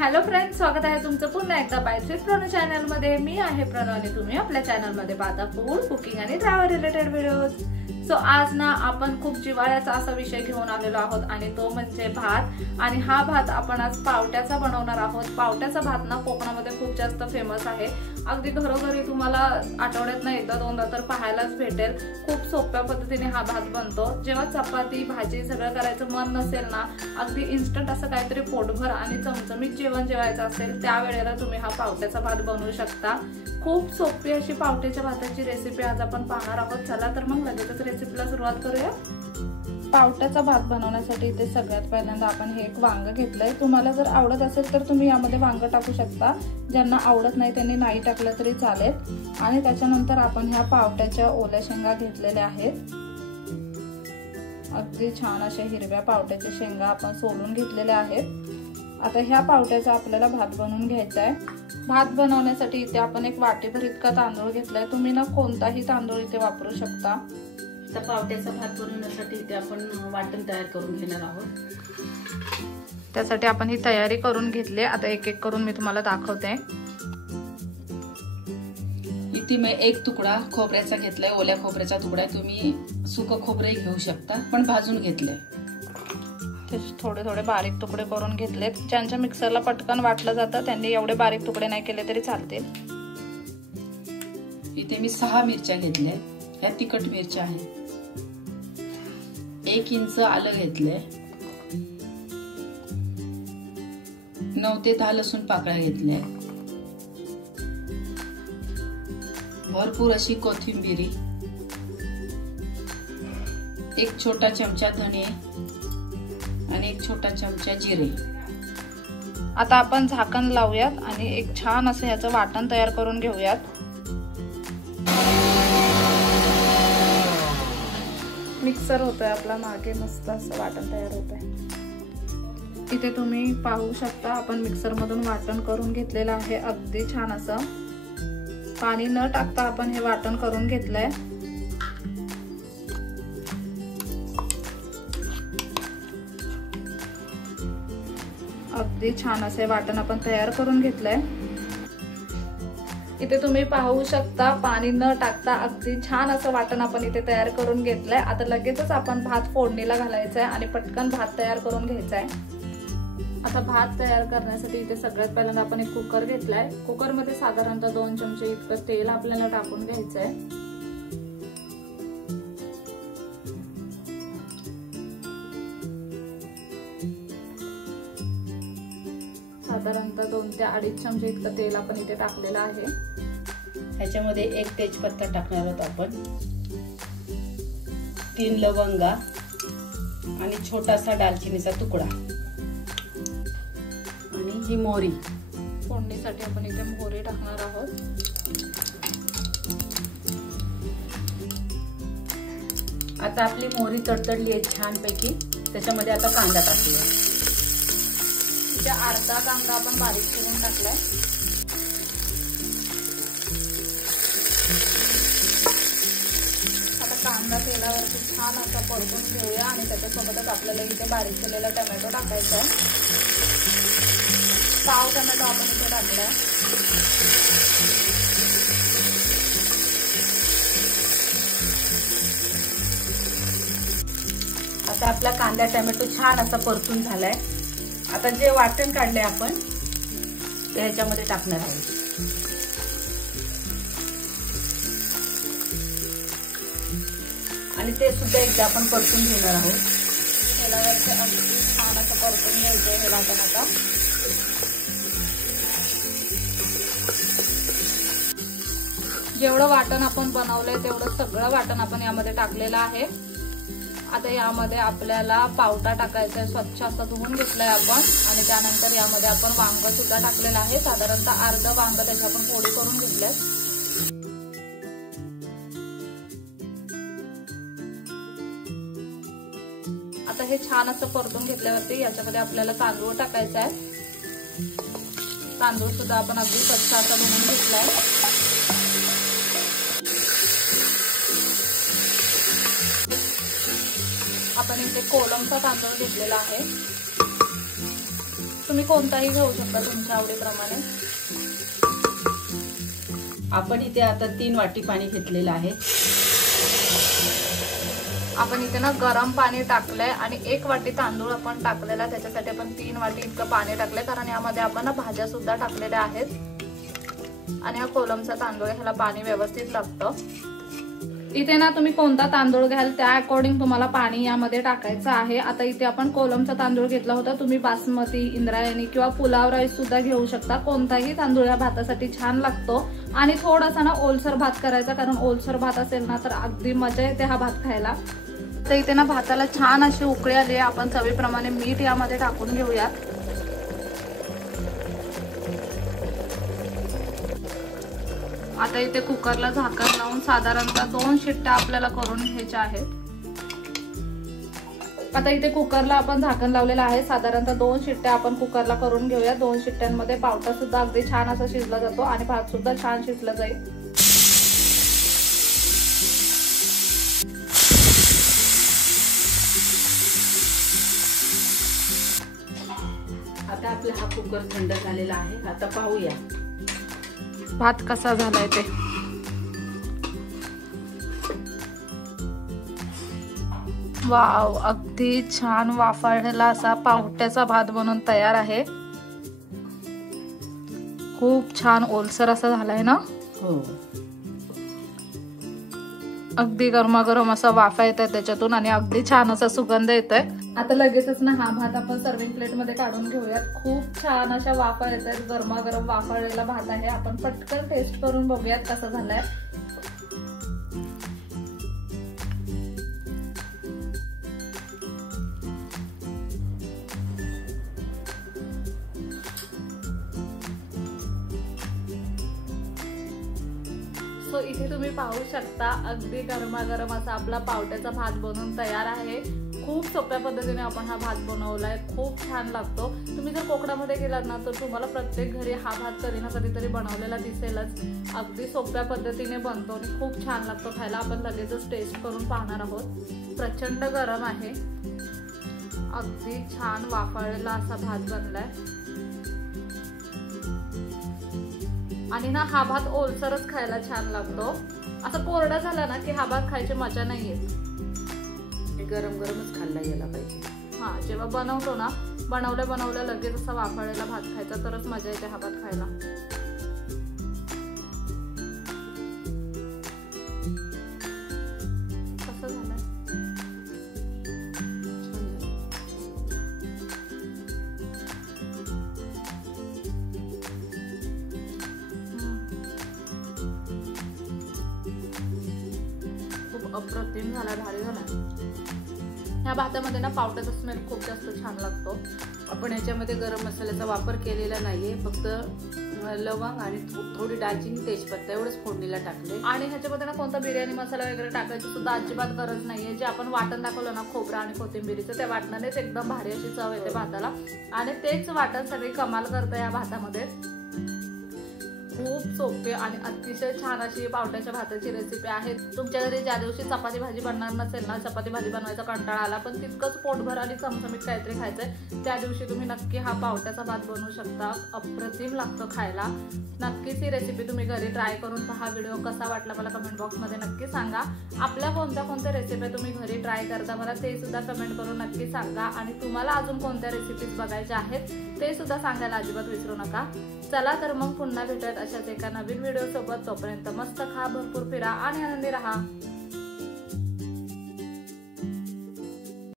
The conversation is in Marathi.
हॅलो फ्रेंड्स, स्वागत आहे तुमचं पुन्हा एकदा बायस्वीट प्रणू चॅनल मध्ये। मी आहे प्रणू आणि तुम्ही आपल्या चॅनल मध्ये पाहता फूड, कुकिंग आणि ट्रॅव्हल रिलेटेड व्हिडिओज। सो आज ना आपण खूप जिव्हाळ्याचा असा विषय घेऊन आलेलो आहोत आणि तो म्हणजे भात। आणि हा भात आपण आज पावट्याचा बनवणार आहोत। पावट्याचा भात ना कोकणामध्ये खूप जास्त फेमस आहे। अगदी घरोघरी तुम्हाला आठवड्यातनं एकदा दोनदा तर पाहायलाच भेटेल। खूप सोप्या पद्धतीने हा भात बनतो। जेव्हा चपाती भाजी सगळं करायचं मन नसेल ना, अगदी इन्स्टंट असं काहीतरी पोटभर आणि चमचमीत जेवण जेवायचं असेल त्यावेळेला तुम्ही हा पावट्याचा भात बनवू शकता। खूप सोपी अशी पावट्याच्या भाताची रेसिपी आज आपण पाहणार आहोत। चला तर मग लगेचच रेसिपीला सुरुवात करूया। पावट्याचा भात बनवण्यासाठी इथे सगळ्यात पहिल्यांदा आपण हे एक वांग घेतलंय। तुम्हाला जर आवडत असेल तर तुम्ही यामध्ये वांग टाकू शकता, ज्यांना आवडत नाही त्यांनी नाही टाकलं तरी चालेल। आणि त्याच्यानंतर आपण ह्या पावट्याच्या ओल्या शेंगा घेतलेल्या आहेत। अगदी छान अशा हिरव्या पावट्याच्या शेंगा आपण सोलून घेतलेल्या आहेत। आता ह्या पावट्याचा आपल्याला भात बनवून घ्यायचा आहे। भात बनवण्यासाठी इथे आपण एक वाटीभर इतका तांदूळ घेतलाय। तुम्ही ना कोणताही तांदूळ इथे वापरू शकता। तर पावट्याचा भात बनवण्यासाठी इथे आपण वाटण तयार करून घेणार आहोत। त्यासाठी आपण ही तयारी करून घेतली। आता एक एक करून मी तुम्हाला दाखवते। इथे मी एक तुकडा खोबऱ्याचा घेतलाय, ओल्या खोबऱ्याचा तुकडा। तुम्ही सुकं खोबरे घेऊ शकता, पण भाजून घेतलंय। थोडे थोडे बारीक तुकडे करून घेतलेत। ज्यांच्या मिक्सरला पटकन वाटलं जातं त्यांनी एवढे बारीक तुकडे नाही केले तरी चालतील। इथे मी 6 मिरच्या घेतल्या, ह्या तिखट मिरच्या आहेत। 1 इंच आलं घेतलंय। 9 ते 10 लसूण पाकळ्या घेतल्या। भरपूर अशी कोथिंबीर, 1 छोटा चमचा धने आणि 1 छोटा चमचा जिरे। आता आपण झाकण लावूयात आणि एक छान असं ह्याचं वाटण तयार करून घेऊयात। मिक्सर होतोय आपला मागे, मस्त असं वाटण तयार होतंय। इथे तुम्ही पाहू शकता आपण मिक्सर मधून वाटण करून घेतलेलं आहे। अगदी छान असं पाणी न टाकता आपण हे वाटण करून घेतलंय। अगदी छान असे वाटण आपण तयार करून घेतलंय। इथे तुम्ही पाहू शकता पाणी न टाकता अगदी छान असं वाटण आपण इथे तयार करून घेतलंय। आता लगेचच आपण भात फोडणीला घालायचा आहे आणि पटकन भात तयार करून घ्यायचा आहे। आता भात तयार करण्यासाठी इथे सगळ्यात पहिल्यांदा आपण एक कुकर घेतलाय। कुकर मध्ये साधारणतः 2 चमचे इतकं तेल आपल्याला टाकून घ्यायचंय। साधारणतः 2 ते 2.5 चमचे इतकं तेल आपण इथे टाकलेलं आहे। ह्याच्यामध्ये 1 तेजपत्ता टाकणार आहोत आपण, 3 लवंगा आणि छोटासा दालचिनीचा तुकडा आणि ही मोहरी। फोडणीसाठी आपण इथे मोहरी टाकणार आहोत। आता आपली मोहरी तडतडली आहे छानपैकी। त्याच्यामध्ये आता कांदा टाकूया। इथे अर्धा कांदा आपण बारीक चिरून टाकलाय। आता कांदा तेलावरती छान असा परतून घेऊया आणि त्याच्यासोबतच आपल्याला इथे बारीक केलेला टोमॅटो टाकायचा आहे। पाव टोमॅटो आपण इथे टाकलाय। आता आपला कांदा टोमॅटो छान असा परतून झालाय। आता जे वाटण काढले आपण ते ह्याच्यामध्ये टाकणार आहोत आणि ते सुद्धा एकदा आपण परतून घेणार आहोत। तेलावरती अगदी छान असं परतून घ्यायचंय हे वाटण। आता जेवढं वाटण आपण बनवलंय तेवढं सगळं वाटण आपण यामध्ये टाकलेलं आहे। आता यामध्ये आपल्याला पावटा टाकायचा आहे। स्वच्छ असं धुवून घेतलंय आपण आणि त्यानंतर यामध्ये आपण वांग सुद्धा टाकलेलं आहे। साधारणतः अर्ध वांग त्याची आपण फोडी करून घेतल्यात। आता हे छान असं परतून घेतल्यावरती याच्यामध्ये आपल्याला तांदूळ टाकायचा आहे। तांदूळ सुद्धा आपण अगदी स्वच्छ असं धुवून घेतलाय। आपण इथे कोलमचा तांदूळ घेतलेला आहे। तुम्ही कोणताही घेऊ शकता तुमच्या आवडीप्रमाणे. आपण इथे आता 3 वाटी पाणी घेतलेलं आहे. आपण इथे ना गरम पाणी टाकलंय आणि 1 वाटी तांदूळ आपण टाकलेला, त्याच्यासाठी आपण 3 वाटी इतकं पाणी टाकलंय, कारण यामध्ये आपण ना भाज्या सुद्धा टाकलेल्या आहेत आणि हा कोलमचा तांदूळ आहे, ह्याला पाणी व्यवस्थित लागतं. इथे ना तुम्ही कोणता तांदूळ घ्याल त्या अकॉर्डिंग तुम्हाला पाणी यामध्ये टाकायचं आहे. आता इथे आपण कोलमचा तांदूळ घेतला होता, तुम्ही बासमती, इंद्रायणी किंवा पुलाव राईस सुद्धा घेऊ शकता. कोणताही तांदूळ या भातासाठी छान लागतो आणि थोडासा ना ओलसर भात करायचा, कारण ओलसर भात असेल ना तर अगदी मजा येते हा भात खायला. तर इथे ना भाताला छान अशी उकळी आली आहे. आपण चवीप्रमाणे मीठ यामध्ये टाकून घेऊयात. आता इथे कुकरला झाकण लावून साधारणतः 2 शिट्ट्या आपल्याला करून घ्यायच्या आहेत. आता इथे कुकरला आपण झाकण लावलेलं आहे, साधारणतः 2 शिट्ट्या आपण कुकरला करून घेऊया. 2 शिट्ट्यांमध्ये पावटा सुद्धा अगदी छान असा शिजला जातो आणि भात सुद्धा छान शिजला जाईल. आता आपला हा कुकर थंड झालेला आहे. आता पाहूया भात कसा झालाय ते. वाव, अगदी छान वाफाळलेला असा पावट्याचा भात बनून तयार आहे. खूप छान ओलसर असा झालाय ना. हो, अगदी गरमागरम असा वाफा येत आहे त्याच्यातून आणि अगदी छान असा सुगंध येतोय. आता लगेचच ना हा भात आपण सर्विंग प्लेट मध्ये काढून घेऊयात. खूप छान अशा वाफा येत आहेत, गरमागरम वाफाळलेला भात आहे. आपण पटकन टेस्ट करून बघूयात कसा झालाय. सो इथे तुम्ही पाहू शकता अगदी गरमागरम असा आपला पावट्याचा भात बनवून तयार आहे. खूप सोप्या पद्धतीने आपण हा भात बनवलाय, खूप छान लागतो. तुम्ही जर कोकणामध्ये गेलात ना तर तुम्हाला प्रत्येक घरी हा भात कधी ना कधीतरी बनवलेला दिसेलच. अगदी सोप्या पद्धतीने बनतो आणि खूप छान लागतो खायला. आपण लगेचच टेस्ट करून पाहणार आहोत. प्रचंड गरम आहे, अगदी छान वाफाळलेला असा भात बनलाय आणि ना हा भात ओलसरच खायला छान लागतो. असं कोरडा झाला ना की हा भात खायची मजा नाही येत. गरम गरमच खाल्ला गेला पाहिजे. हा, जेव्हा बनवतो ना बनवल्या लगेच असा वाफाळलेला भात खायचा तरच मजा येते हा भात खायला. कसं झालंय? खूप अप्रतिम झाला, भारी झाला. ह्या भातामध्ये ना पावट्याचा स्मेल खूप जास्त छान लागतो. आपण याच्यामध्ये गरम मसाल्याचा वापर केलेला नाहीये, फक्त लवंग आणि थोडी दालचिनी, तेजपत्ता एवढंच फोडणीला टाकले. आणि ह्याच्यामध्ये ना कोणता बिर्याणी मसाला वगैरे टाकायची सुद्धा अजिबात गरज नाहीये. जे आपण वाटण दाखवलं ना खोबरं आणि कोथिंबीरीचं, त्या वाटणानेच एकदम भारी अशी चव येते भाताला आणि तेच वाटण सगळी कमाल करतं या भातामध्ये. खूप सोपे आणि अतिशय छान अशी पावट्याच्या भाताची रेसिपी आहे. तुमच्या घरी ज्या दिवशी चपाती भाजी बनणार नसेल ना, चपाती भाजी बनवायचा कंटाळा आला पण तितकंच पोटभर आणि चमचमीत काहीतरी खायचंय, त्या दिवशी तुम्ही नक्की हा पावट्याचा भात बनवू शकता. अप्रतिम लागतो खायला. नक्कीच ही रेसिपी तुम्ही घरी ट्राय करून पहा. व्हिडिओ कसा वाटला मला कमेंट बॉक्समध्ये नक्की सांगा. आपल्या कोणत्या रेसिपी तुम्ही घरी ट्राय करता मला ते सुद्धा कमेंट करून नक्की सांगा. आणि तुम्हाला अजून कोणत्या रेसिपीज बघायच्या आहेत ते सुद्धा सांगायला अजिबात विसरू नका. चला तर मग पुन्हा भेटूयात अशाच एका नवीन व्हिडिओ सोबत. तोपर्यंत मस्त खा, भरपूर फिरा आणि आनंदी राहा.